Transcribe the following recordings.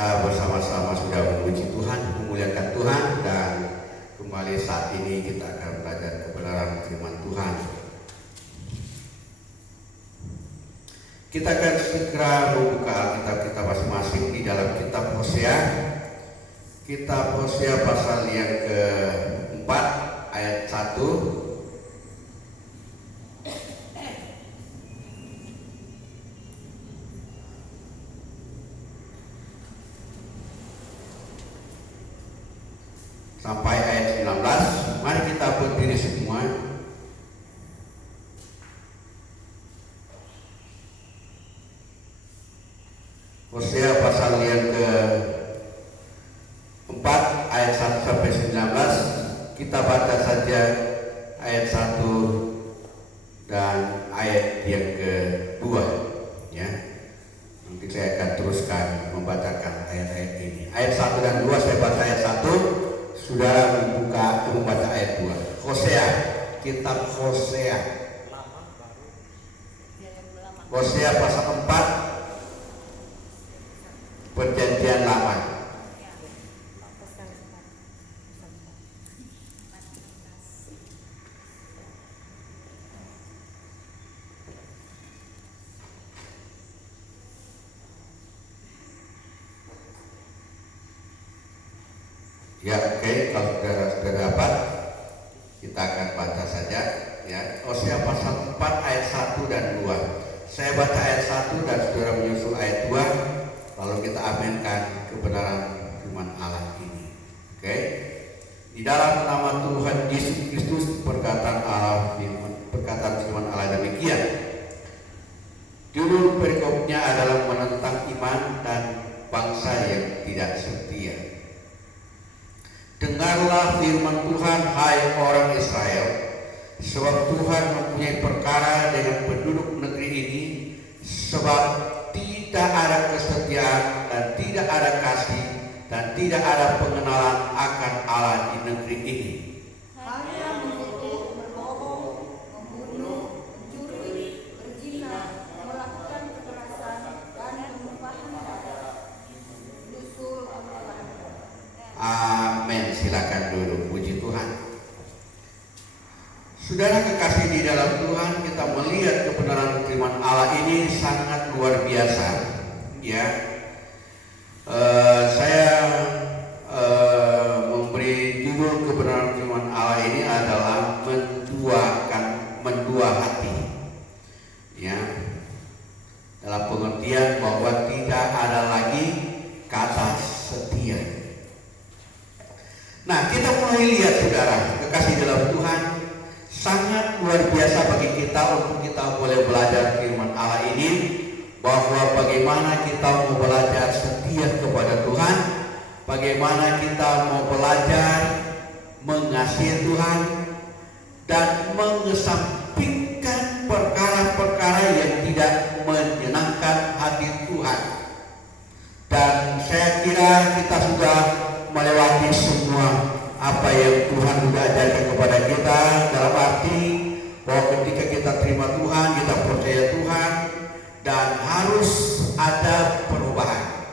kita bersama-sama sudah memuji Tuhan, memuliakan Tuhan, dan kembali saat ini kita akan belajar kebenaran firman Tuhan. Kita akan segera membuka Alkitab kita masing-masing di dalam kitab Hosea. Kitab Hosea pasal yang keempat ayat 1 sampai ayat 19. Mari kita berdiri semua. Hosea pasal yang keempat ayat 1 sampai 19. Kita baca saja ayat 1 dan ayat yang kedua, ya. Nanti saya akan teruskan membacakan ayat-ayat ini. Ayat 1 dan 2 saya baca ayat 1. Saudara membaca ayat 2. Hosea, kitab Hosea. Hosea pasal 4, perjanjian lama. Ya, oke, kalau sudah dapat, kita akan baca saja, ya. Hosea pasal 4 ayat 1 dan 2. Saya baca ayat 1 dan saudara menyusul ayat 2, lalu kita aminkan kebenaran firman Allah ini. Oke. Di dalam nama Tuhan Yesus Kristus, perkataan firman Allah demikian. Judul perikopnya adalah menentang iman dan bangsa yang tidak setia. Dengarlah firman Tuhan, hai orang Israel, sebab Tuhan mempunyai perkara dengan penduduk negeri ini, sebab tidak ada kesetiaan dan tidak ada kasih dan tidak ada pengenalan akan Allah di negeri ini. Hanya mengutuk, berbohong, membunuh, mencuri, berzina, melakukan kekerasan dan penumpahan darah, dusul agama. Amin. Silakan duduk. Puji Tuhan. Saudara kekasih di dalam Tuhan, kita melihat kebenaran firman Allah ini sangat luar biasa. Ya, saya memberi judul kebenaran firman Allah ini adalah mendua hati. Ya, dalam pengertian bahwa tidak ada lagi kata setia. Nah, kita mulai lihat saudara kekasih dalam Tuhan, sangat luar biasa bagi kita untuk kita boleh belajar firman Allah ini, bahwa bagaimana kita mau belajar setia kepada Tuhan, bagaimana kita mau belajar mengasihi Tuhan dan mengesampingkan perkara-perkara yang tidak menyenangkan hati Tuhan. Dan saya kira kita sudah melewati semua apa yang Tuhan sudah ajarkan kepada kita, dalam arti bahwa ketika kita terima Tuhan, kita percaya Tuhan, dan harus ada perubahan.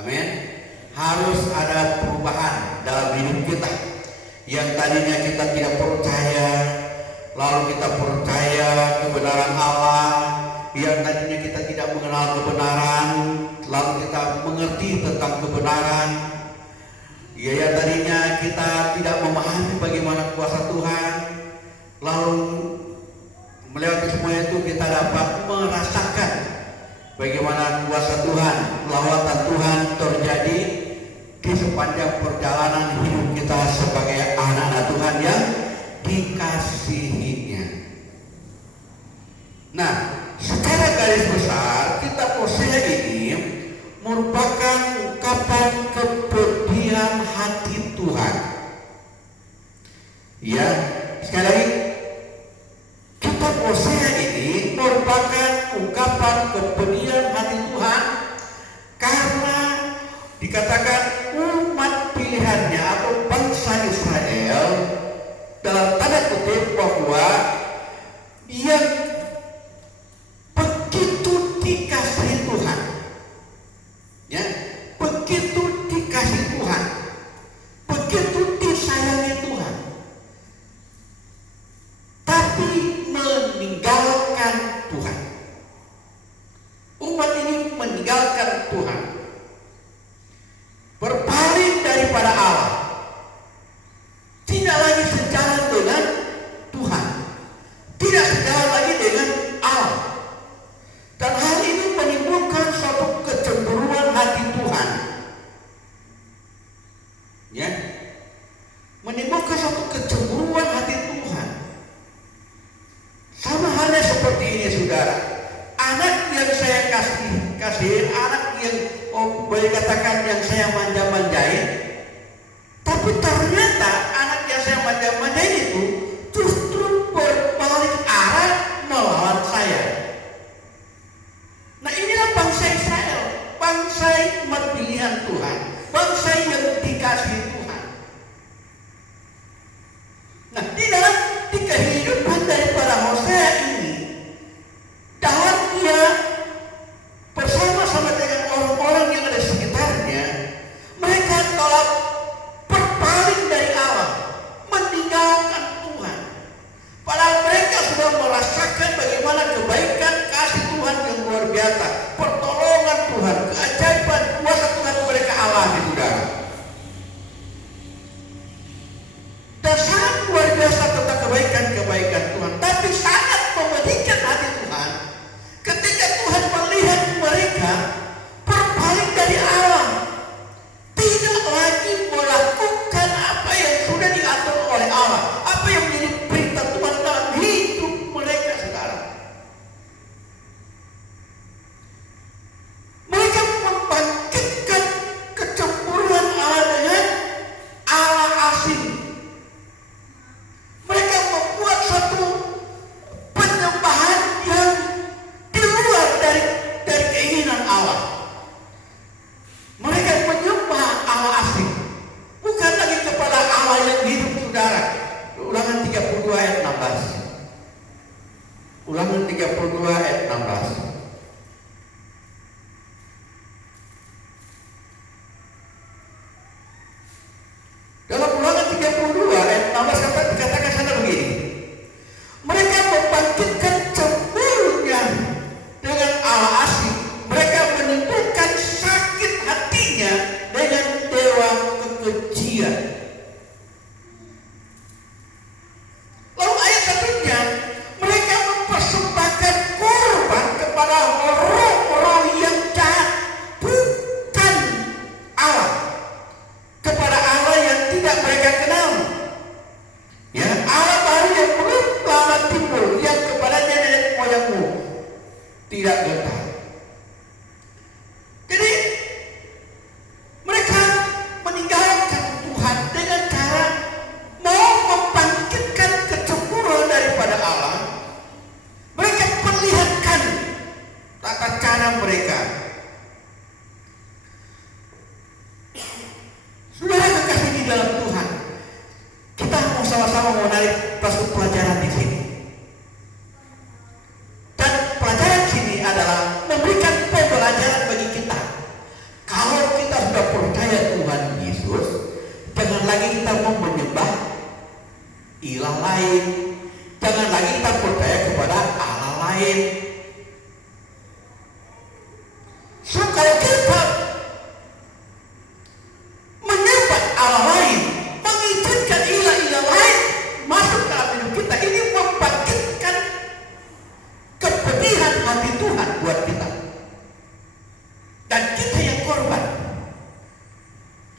Amin. Harus ada perubahan dalam hidup kita. Yang tadinya kita tidak percaya, lalu kita percaya kebenaran Allah. Yang tadinya kita tidak mengenal kebenaran, lalu kita mengerti tentang kebenaran. Ya, yang tadinya kita tidak memahami bagaimana kuasa Tuhan, lalu melewati semua itu kita dapat merasakan bagaimana kuasa Tuhan, lawatan Tuhan terjadi di sepanjang perjalanan hidup kita sebagai anak-anak Tuhan yang dikasihinya. Nah, secara garis besar kitab Hosea ini merupakan ungkapan kepedihan hati Tuhan. Ya, sekali lagi, kitab Hosea ini merupakan ungkapan kepedihan hati Tuhan karena dikatakan umat pilihannya atau bangsa Israel dalam tanda kutip bahwa dia begitu dikasihi Tuhan, ya, begitu ya, menimbulkan satu kecemburuan hati Tuhan. Sama halnya seperti ini, saudara. Anak yang saya kasih anak yang boleh katakan yang saya manja-manjain, tapi ternyata anak yang saya manja-manjain itu justru berbalik arah melawan saya. Nah, inilah bangsa Israel, bangsa umat pilihan Tuhan, bangsa yang dikasihi Tuhan. Nah, di kehidupan daripada Hosea ini, dalam dia bersama-sama dengan orang-orang yang ada di sekitarnya, mereka telah berpaling dari Allah, meninggalkan Tuhan. Padahal mereka sudah merasakan bagaimana kebaikan kasih Tuhan yang luar biasa, pertolongan Tuhan, keajaiban kuasa Tuhan mereka alami, saudara. Dan sangat luar biasa tentang kebaikan Tuhan. Tapi sangat memedihkan hati Tuhan ketika Tuhan melihat mereka berpaling dari Allah, tidak lagi melakukan apa yang sudah diatur oleh Allah, apa yang menjadi perintah Tuhan dalam hidup mereka, saudara. Mereka membangkitkan kecemburuan Allah dengan Allah asing. Mereka membuat satu penyembahan yang di luar dari keinginan Allah. Mereka menyembah Allah asing, bukan lagi kepada Allah yang hidup, saudara. Ulangan 32 ayat 16. Ulangan 32 ayat 16. Dalam Ulangan 32 ayat 16 dikatakan sana begini. Mereka membangkitkan cemburunya dengan Allah asing. Mereka menimbulkan sakit hatinya dengan dewa kekejian. Lalu ayat satunya, mereka mempersembahkan korban kepada roh-roh yang jahat, bukan Allah, kepada Allah yang tidak mereka kenal. Ya, Allah baru yang belum lama timbul, yang kepadanya nenek moyangmu tidak getah. Jadi mereka meninggalkan Tuhan dengan cara mau membangkitkan kecemburuan daripada Allah. Mereka perlihatkan tata cara mereka. Saudara kekasih di dalam Tuhan, kita mau sama-sama menarik satu pelajaran di sini. Dan pelajaran sini adalah memberikan pembelajaran bagi kita. Kalau kita sudah percaya Tuhan Yesus, jangan lagi kita mau menyembah ilah lain. Jangan lagi kita percaya kepada Allah lain. So, kalau kita menyembah Allah lain, mengizinkan ilah-ilah lain masuk dalam hidup kita, ini membangkitkan kepedihan hati Tuhan buat kita. Dan kita yang korban.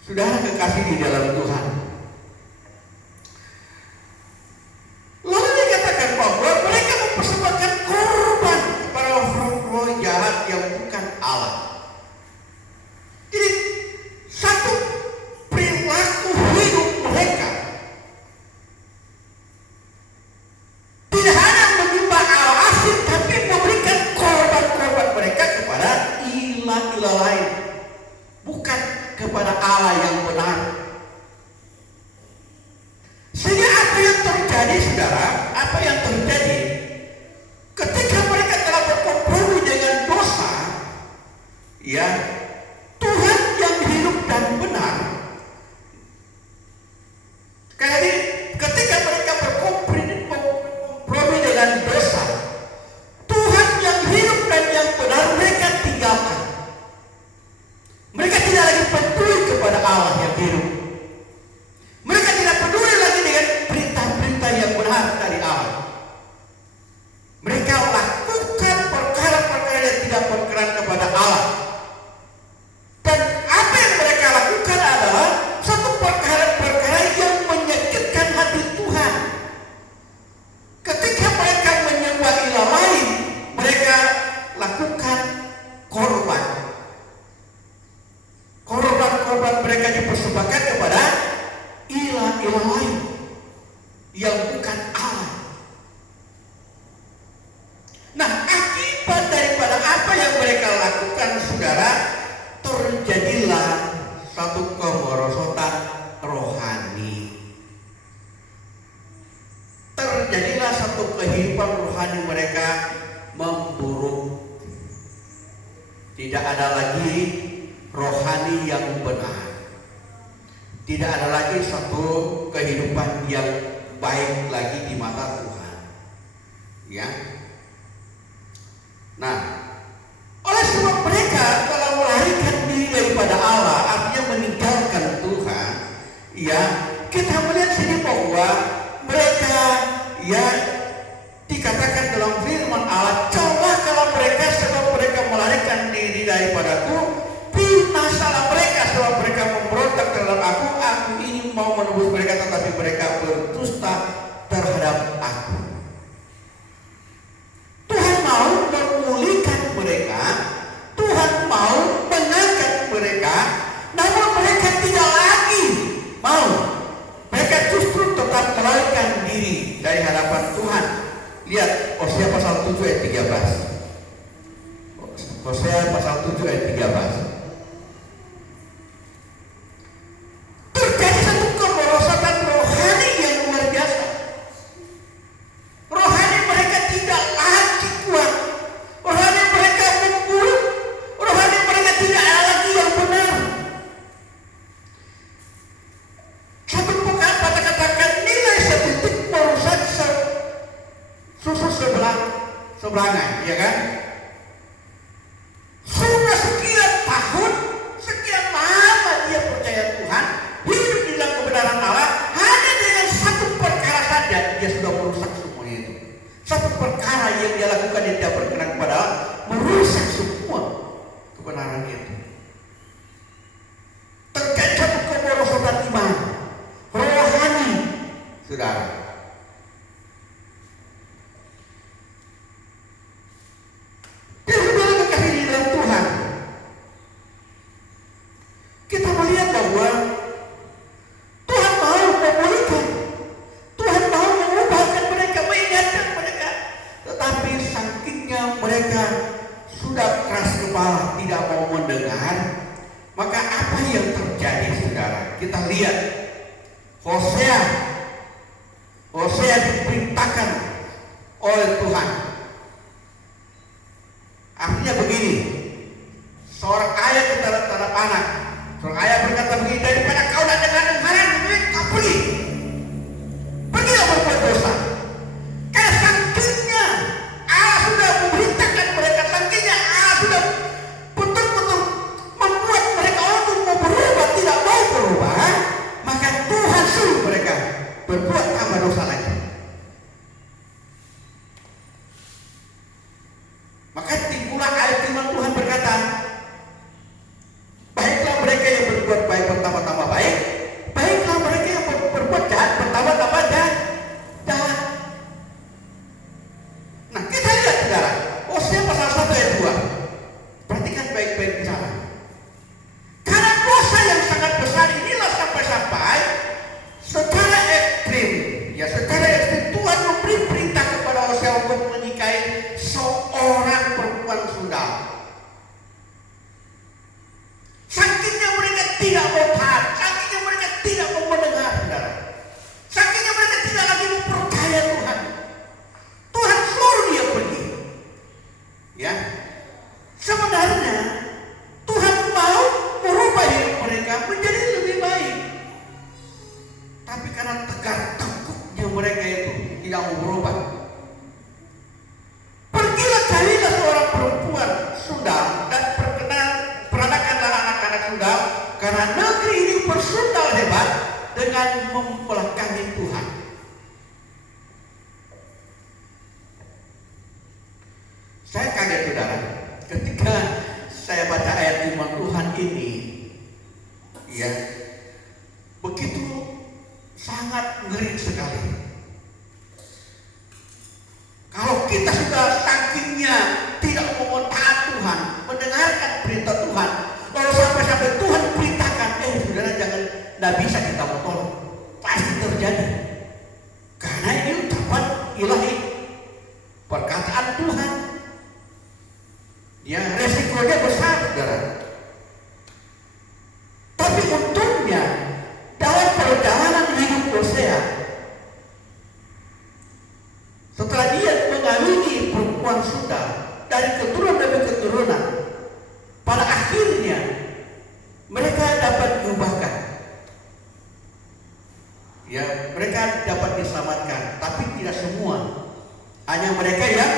Saudara kekasih di dalam Tuhan. Lalu dikatakan bahwa mereka mempersembahkan korban kepada roh-roh jahat yang bukan Allah. Jadi satu perilaku hidup mereka tidak hanya menyembah Allah asing, tapi memberikan korban-korban mereka kepada ilah-ilah lain, bukan kepada Allah yang benar. dipersembahkan kepada ilah-ilah lain yang bukan Allah. Nah, akibat daripada apa yang mereka lakukan, saudara, terjadilah satu kemerosotan rohani. Terjadilah satu kehidupan rohani mereka memburuk. Tidak ada lagi rohani yang benar. Tidak ada lagi satu kehidupan yang baik lagi di mata Tuhan. Ya. Nah, oleh sebab mereka telah melarikan diri daripada Allah, artinya meninggalkan Tuhan. Ya, kita melihat sini bahwa mereka ya dikatakan dalam firman Allah, coba kalau mereka sebab mereka melarikan diri daripadaku, binasalah mereka sebab mereka memberontak terhadap aku ingin mau menembus mereka, tetapi mereka berdusta terhadap aku. Tuhan mau memulihkan mereka, Tuhan mau mengangkat mereka, namun mereka tidak lagi mau. Mereka justru tetap melarikan diri dari hadapan Tuhan. Lihat Hosea pasal 7 ayat 13. Hosea pasal 7 ayat 13. Terjadi satu kemerosotan rohani yang luar biasa. Rohani mereka tidak lagi kuat. Rohani mereka memburuk. Rohani mereka tidak ada lagi yang benar. Satu perkata katakan nilai setitik merusak susu sebelahnya, ya kan? Sudah sekian tahun, sekian lama dia percaya Tuhan, hidup di dalam kebenaran Allah, hanya dengan satu perkara saja dia sudah merusak semuanya itu. Satu perkara yang dia lakukan yang tidak berkenan kepada Allah, merusak semua kebenaran itu. Terjadi satu kemerosotan iman rohani, saudara. Kita melihat bahwa Tuhan mau memulihkan, Tuhan mau mengubahkan mereka, mengingatkan mereka, tetapi sakitnya mereka sudah keras kepala, tidak mau mendengar. Maka apa yang terjadi, saudara? Kita lihat Hosea diperintahkan oleh Tuhan. Artinya begini, seorang ayah terhadap anak. Seorang ayah berkata begini, daripada kau nak dengar-dengaran, kau pergi. Pergilah berbuat dosa. Karena saking Allah sudah memerintahkan mereka, saking Allah sudah betul-betul membuat mereka untuk mau berubah, tidak mau berubah, maka Tuhan suruh mereka berbuat tambah dosa lagi. Maka timbullah ayat firman Tuhan berkata, baiklah mereka yang berbuat baik bertambah-tambah baik, baiklah mereka yang berbuat jahat bertambah-tambah jahat. Nah, kita lihat, saudara, Hosea pasal 1 ayat 2. Perhatikan baik-baik di sana. Karena dosa yang sangat besar inilah sampai-sampai secara ekstrim Tuhan memberi perintah kepada Hosea untuk menikahi seorang perempuan sundal. Sakitnya mereka tidak mau taat, sakitnya mereka tidak mau mendengar, saudara. Sakitnya mereka tidak lagi mempercaya Tuhan. Tuhan suruh dia pergi. Ya, sebenarnya Tuhan mau merubah hidup mereka menjadi lebih baik, tapi karena tegar tengkuknya mereka itu tidak mau berubah. Pergilah carilah seorang perempuan sundal dan peranakanlah anak-anak sundal, karena negeri ini bersundal hebat dengan membelakangi Tuhan. Saya kaget, saudara, ketika saya baca ayat firman Tuhan ini, ya, begitu sangat ngeri sekali. Kalau kita sudah sakitnya tidak mau taat Tuhan, mendengarkan perintah Tuhan, kalau sampai-sampai Tuhan perintahkan, saudara jangan tidak bisa kita mau tolak, pasti terjadi. Karena ini ucapan ilahi, perkataan Tuhan. Ya, resikonya besar, saudara. Tapi untungnya dalam perjalanan hidup Hosea, setelah dia mengawini perempuan Suda dari keturunan demi keturunan, pada akhirnya mereka dapat diubahkan. Ya, mereka dapat diselamatkan, tapi tidak semua. Hanya mereka yang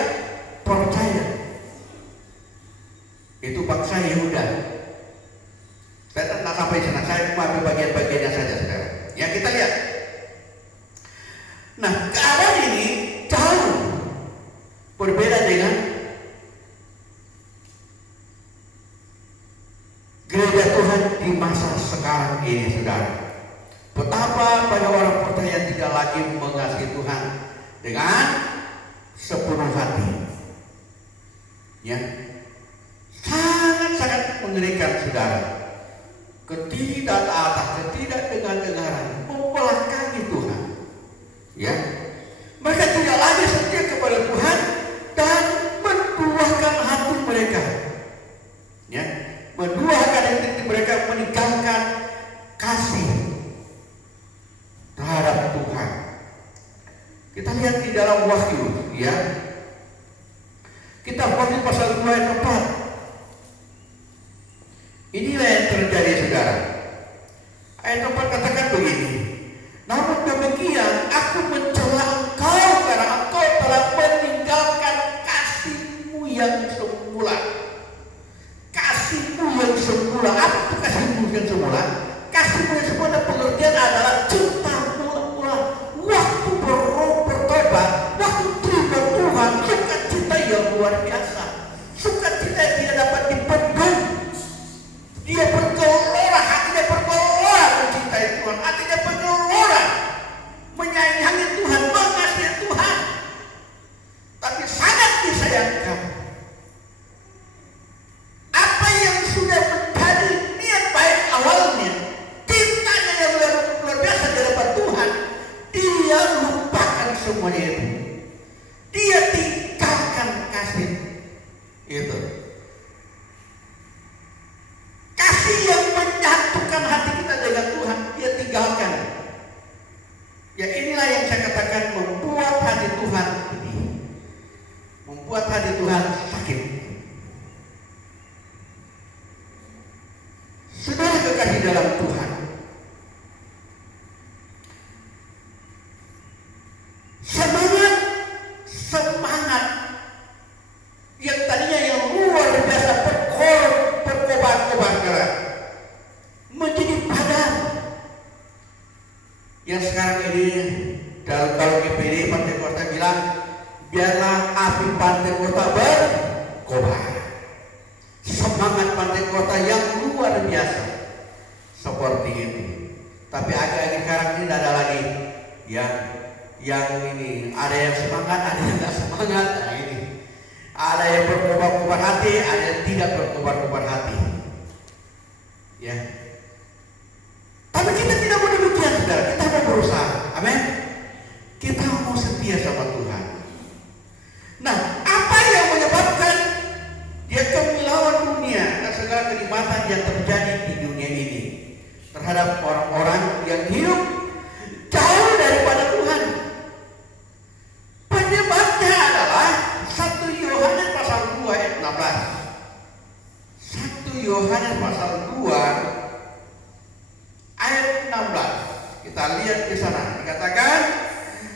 percaya. Itu bangsa Yehuda. Saya tidak sampai sana, saya mengambil bagian-bagiannya saja sekarang. Ya, kita lihat. Nah, keadaan ini jauh berbeda dengan gereja Tuhan di masa sekarang ini, saudara. Betapa banyak orang percaya tidak lagi mengasihi Tuhan dengan sepenuh hati. Ya, sangat-sangat mengerikan, saudara. Ketidaktaatan, ketidakdengar-dengaran membelakangi Tuhan. Ya, mereka tidak lagi setia kepada Tuhan dan menduakan hati mereka. Ya, menduakan hati mereka, meninggalkan kasih terhadap Tuhan. Kita lihat di dalam Wahyu, ya. Kita Wahyu pasal 2 ayat 4. Inilah yang terjadi, saudara. Ayat 4 katakan begini. Namun demikian aku mencela engkau karena engkau telah meninggalkan kasihmu yang semula. Kasihmu yang semula. Apa itu kasihmu yang semula? Kasihmu yang semula pengertian adalah cinta mula-mula. Waktu bertobat, waktu terima Tuhan, sukacita yang luar biasa. Sukacita yang tidak dapat dipendam. Dia bergelora, hatinya bergelora mencintai Tuhan, hatinya bergelora menyayangi Tuhan, mengasihi Tuhan. Tapi sangat disayangkan, apa yang sudah menjadi niat baik awalnya, cintanya yang luar biasa di hadapan Tuhan, dia lupakan semuanya itu. Dia tinggalkan kasih itu. Kasih yang menyatukan hati kita dengan Tuhan, dia tinggalkan. Ya, inilah yang saya katakan membuat hati Tuhan pedih, membuat hati Tuhan sakit. Saudara kekasih dalam Tuhan, semangat yang tadinya yang luar biasa berkobar-kobar menjadi padam. Yang sekarang ini kalau GPD Partai Kota bilang, biarlah api Partai Kota berkobar. Semangat Partai Kota yang luar biasa seperti itu. Tapi agak-agak sekarang ini tidak ada lagi yang ini, ada yang semangat, ada yang tidak semangat. Nah, ini ada yang berkobar-kobar hati, ada yang tidak berkobar-kobar hati. Ya. Tapi kita tidak mau demikian, saudara. Kita mau berusaha. Amin. Kita mau setia sama Tuhan. Nah, apa yang menyebabkan dia kemilauan dunia dan segala kenikmatan yang terjadi di dunia ini terhadap orang-orang yang hidup jauh daripada Tuhan? Penyebabnya adalah 1 Yohanes pasal 2 ayat 16. 1 Yohanes pasal 2 ayat 16. Kita lihat di sana dikatakan,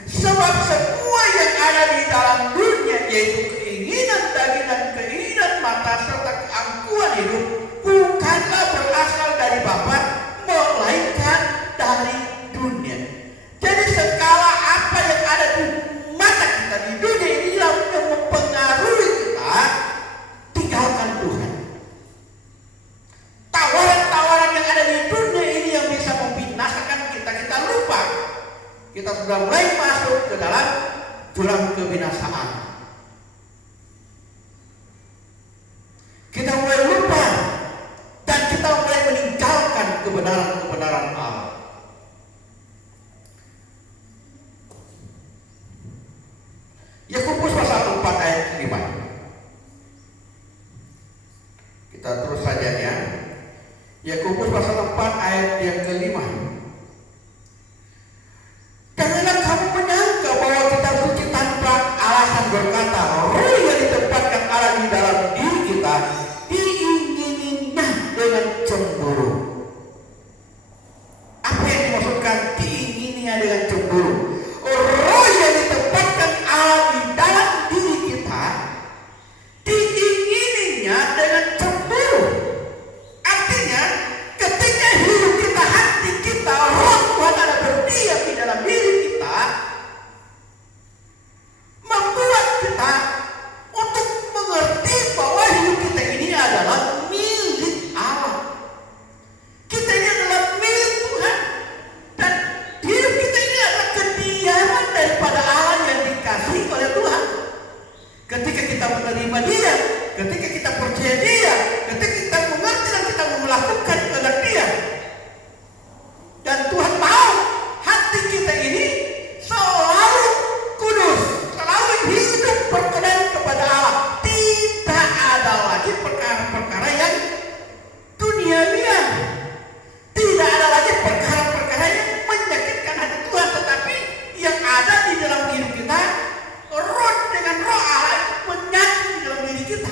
sebab semua yang ada di dalam dunia, yaitu keinginan daging dan keinginan mata serta keangkuhan hidup, bukanlah berasal dari Bapa, melainkan dari dunia. Jadi segala apa yang ada di mata kita di dunia ini yang mempengaruhi kita, tinggalkan Tuhan. Tawaran-tawaran yang ada di dunia ini yang bisa membinasakan kita, kita lupa. Kita sudah mulai masuk ke dalam jurang kebinasaan. Kita mulai lupa dan kita mulai meninggalkan kebenaran-kebenaran Allah. bukan diingininya dengan cemburu. Roh yang ditempatkan Allah di dalam diri kita diingininya dengan cemburu. Artinya ketika hidup kita, hati kita, roh Tuhan ada berdiam di dalam diri kita, membuat kita untuk mengerti bahwa hidup kita ini adalah milik Allah. Kita ini adalah milik Tuhan, dan hidup kita ini adalah kediaman daripada Allah yang dikasihi oleh Tuhan. Ketika kita menerima Dia, ketika kita percaya Dia, ketika kita mengerti dan kita melakukan kehendak Dia, dan Tuhan mau hati kita ini selalu kudus, selalu hidup berkenan kepada Allah. Tidak ada lagi perkara-perkara yang duniawian. Tidak ada lagi perkara-perkara yang menyakitkan hati Tuhan, tetapi yang ada di dalam hidup kita, roh dengan roh Allah menyatu di dalam diri kita,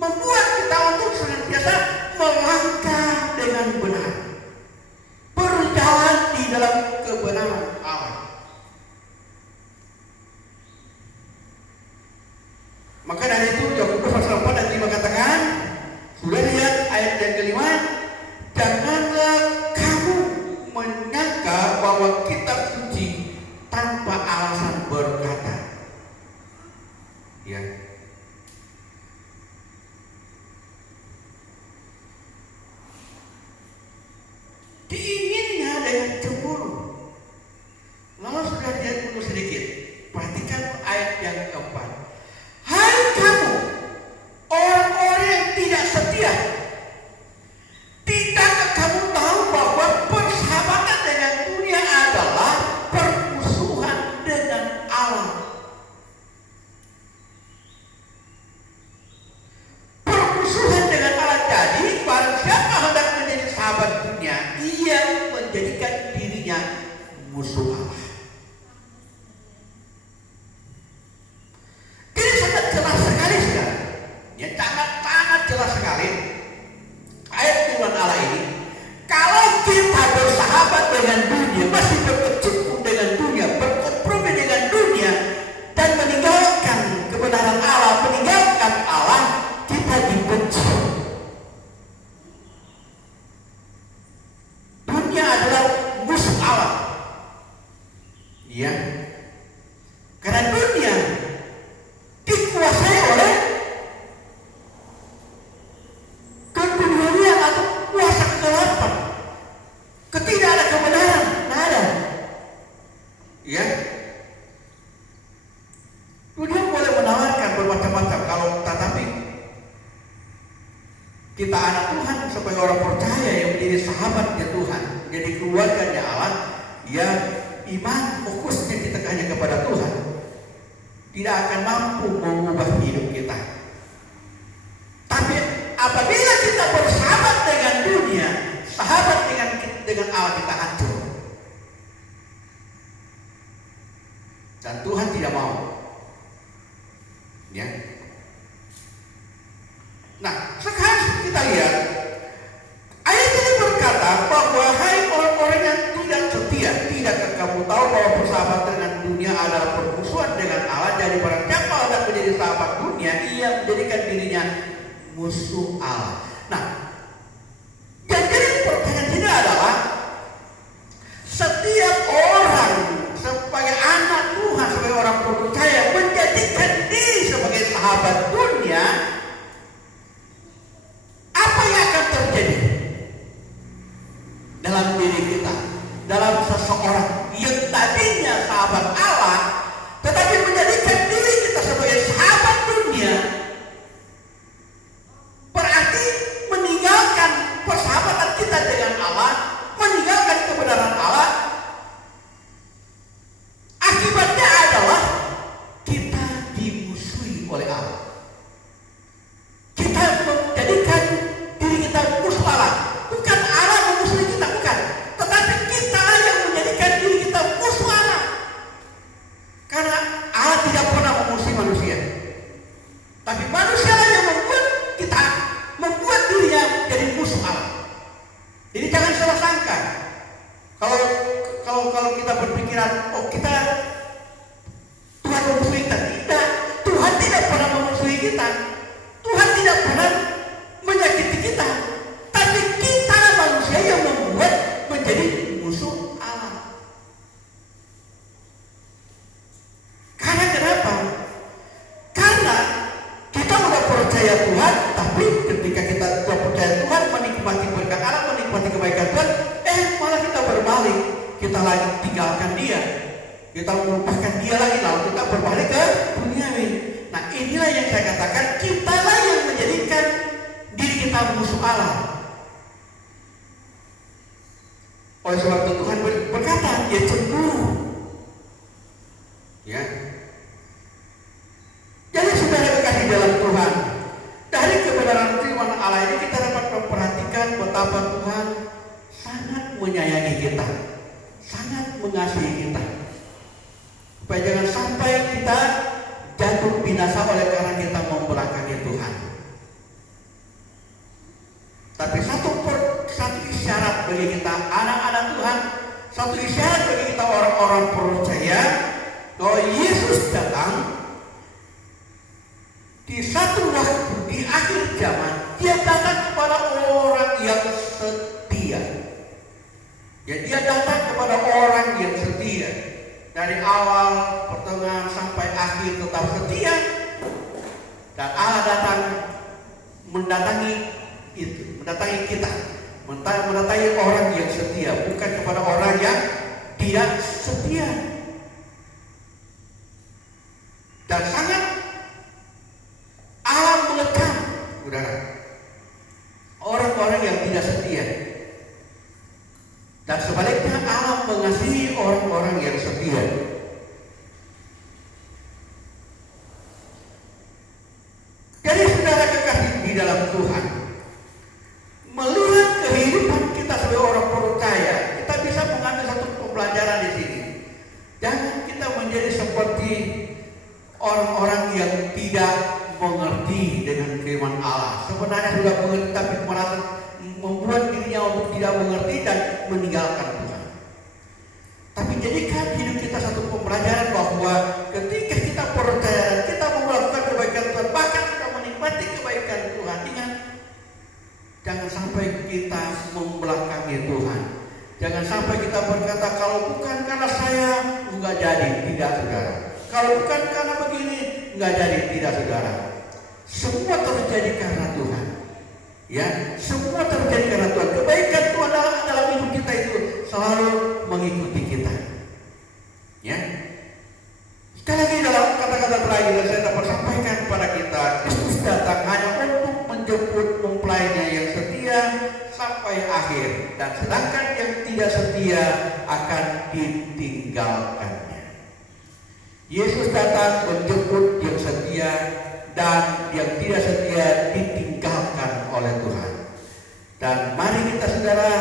membuat kita untuk senantiasa melangkah dengan benar, berjalan di dalam kebenaran Allah. Maka dari itu Yakobus pasal 4 dan 5 katakan, sudah lihat ayat yang kelima, janganlah kamu menyangka bahwa kitab suci tanpa alasan berkata, ya, diinginnya dengan cemburu. Lalu sudah lihat dulu sedikit, perhatikan ayat yang keempat. Hai kamu orang-orang yang tidak setia, tidakkah kamu tahu bahwa persahabatan dengan dunia adalah permusuhan dengan Allah? Permusuhan dengan Allah. Jadi barang siapa hendak menjadi sahabat dunia, ia menjadikan dirinya musuh Allah. Ini sangat jelas sekali, saudara. Ya, sangat jelas sekali ayat firman Allah ini. Kalau kita bersahabat dengan dunia, masih berkecimpung dengan dunia, berkompromi dengan dunia, dan meninggalkan kebenaran Allah, meninggalkan Allah, kita dibenci. Dunia adalah musuh Allah. Ya. Karena dunia dikuasai oleh keduniaan atau kuasa kegelapan. Ketika ada kebenaran, ada. Ya. Dunia boleh menawarkan bermacam-macam, kalau tetapi kita anak Tuhan sebagai orang percaya yang menjadi sahabatnya Tuhan, jadi keluarganya Allah, ya, iman fokusnya kita hanya kepada Tuhan, tidak akan mampu mengubah hidup kita. Tapi apabila kita bersahabat dengan dunia, sahabat dengan Allah, kita hancur. Dan Tuhan tidak mau. Ya. Nah, sekarang kita lihat ayat ini berkata bahwa hai orang-orang yang tidak setia, tidakkah kamu tahu bahwa persahabatan dengan dunia adalah permusuhan dengan Allah? Jadi barang siapa hendak menjadi sahabat dunia, ia menjadikan dirinya musuh Allah. Nah, yang jadi pertanyaan ini adalah, setiap orang sebagai anak Tuhan, sebagai orang percaya, menjadikan diri sebagai sahabat dunia, apa yang akan terjadi dalam diri kita, dalam seseorang yang tadinya sahabat Allah, tetapi menjadikan diri kita sebagai sahabat dunia? Berarti Kalau kita berpikiran, oh kita Tuhan memusuhi kita, tidak. Tuhan tidak pernah memusuhi kita. Tuhan tidak pernah menyakiti kita. Tapi kita manusia yang membuat menjadi musuh Allah. Karena kenapa? Karena kita udah percaya Tuhan, tapi ketika kita sudah percaya Tuhan, menikmati berkat Allah, menikmati kebaikan Tuhan, malah kita berbalik, kita lagi tinggalkan Dia, kita melupakan Dia lagi, lalu kita berbalik ke duniawi. Nah, inilah yang saya katakan, kitalah yang menjadikan diri kita musuh Allah. Oleh sebab itu Tuhan berkata, Dia cemburu. Ya. Jadi saudara kekasih dalam Tuhan, dari kebenaran firman Allah ini kita dapat memperhatikan betapa Tuhan sangat menyayangi kita, sangat mengasihi kita, supaya jangan sampai kita jatuh binasa oleh karena kita membelakangi Tuhan. Tapi satu isyarat bagi kita anak-anak Tuhan, satu isyarat bagi kita orang-orang percaya bahwa Yesus datang di satu waktu di akhir zaman. Dia datang kepada orang yang setia. Ya, dia datang kepada orang yang setia. Dari awal, pertengahan sampai akhir tetap setia. Dan Allah datang mendatangi kita, mendatangi orang yang setia, bukan kepada orang yang tidak setia. Dan sangat Allah mengekang, saudara, orang-orang yang tidak setia. Dan sebaliknya Allah mengasihi orang-orang yang setia. Jadi saudara kekasih di dalam Tuhan, melihat kehidupan kita sebagai orang percaya, kita bisa mengambil satu pembelajaran di sini. Jangan kita menjadi seperti orang-orang yang tidak mengerti dengan firman Allah. Sebenarnya sudah mengerti tapi merasa membuat dirinya untuk tidak mengerti dan meninggalkan Tuhan. Tapi jadikan hidup kita satu pembelajaran bahwa ketika kita percaya dan kita melakukan kebaikan Tuhan, bahkan kita menikmati kebaikan Tuhan, ingat, jangan sampai kita membelakangi Tuhan. Jangan sampai kita berkata, kalau bukan karena saya enggak jadi, tidak saudara. Kalau bukan karena begini, enggak jadi, tidak saudara. Semua terjadi karena Tuhan. Ya, semua terjadi karena Tuhan. Kebaikan Tuhan dalam hidup kita itu selalu mengikuti kita. Ya. Sekali lagi dalam kata-kata terakhir yang saya dapat sampaikan kepada kita, Kristus datang hanya untuk menjemput mempelainya yang setia sampai akhir, dan sedangkan yang tidak setia akan ditinggalkannya. Yesus datang menjemput yang setia, dan yang tidak setia ditinggalkan oleh Tuhan. Dan mari kita saudara,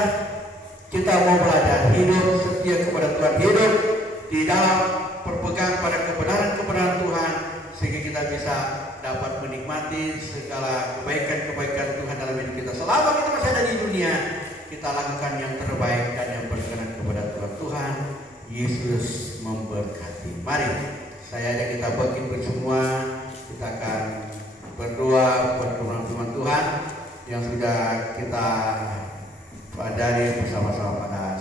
kita mau belajar hidup setia kepada Tuhan, hidup di dalam berpegang pada kebenaran-kebenaran Tuhan, sehingga kita bisa dapat menikmati segala kebaikan-kebaikan Tuhan dalam hidup kita. Selama kita masih ada di dunia, kita lakukan yang terbaik dan yang berkenan kepada Tuhan. Tuhan Yesus memberkati. Mari saya ajak kita bangkit bersama. Kita akan berdoa buat firman Tuhan yang sudah kita pelajari bersama-sama pada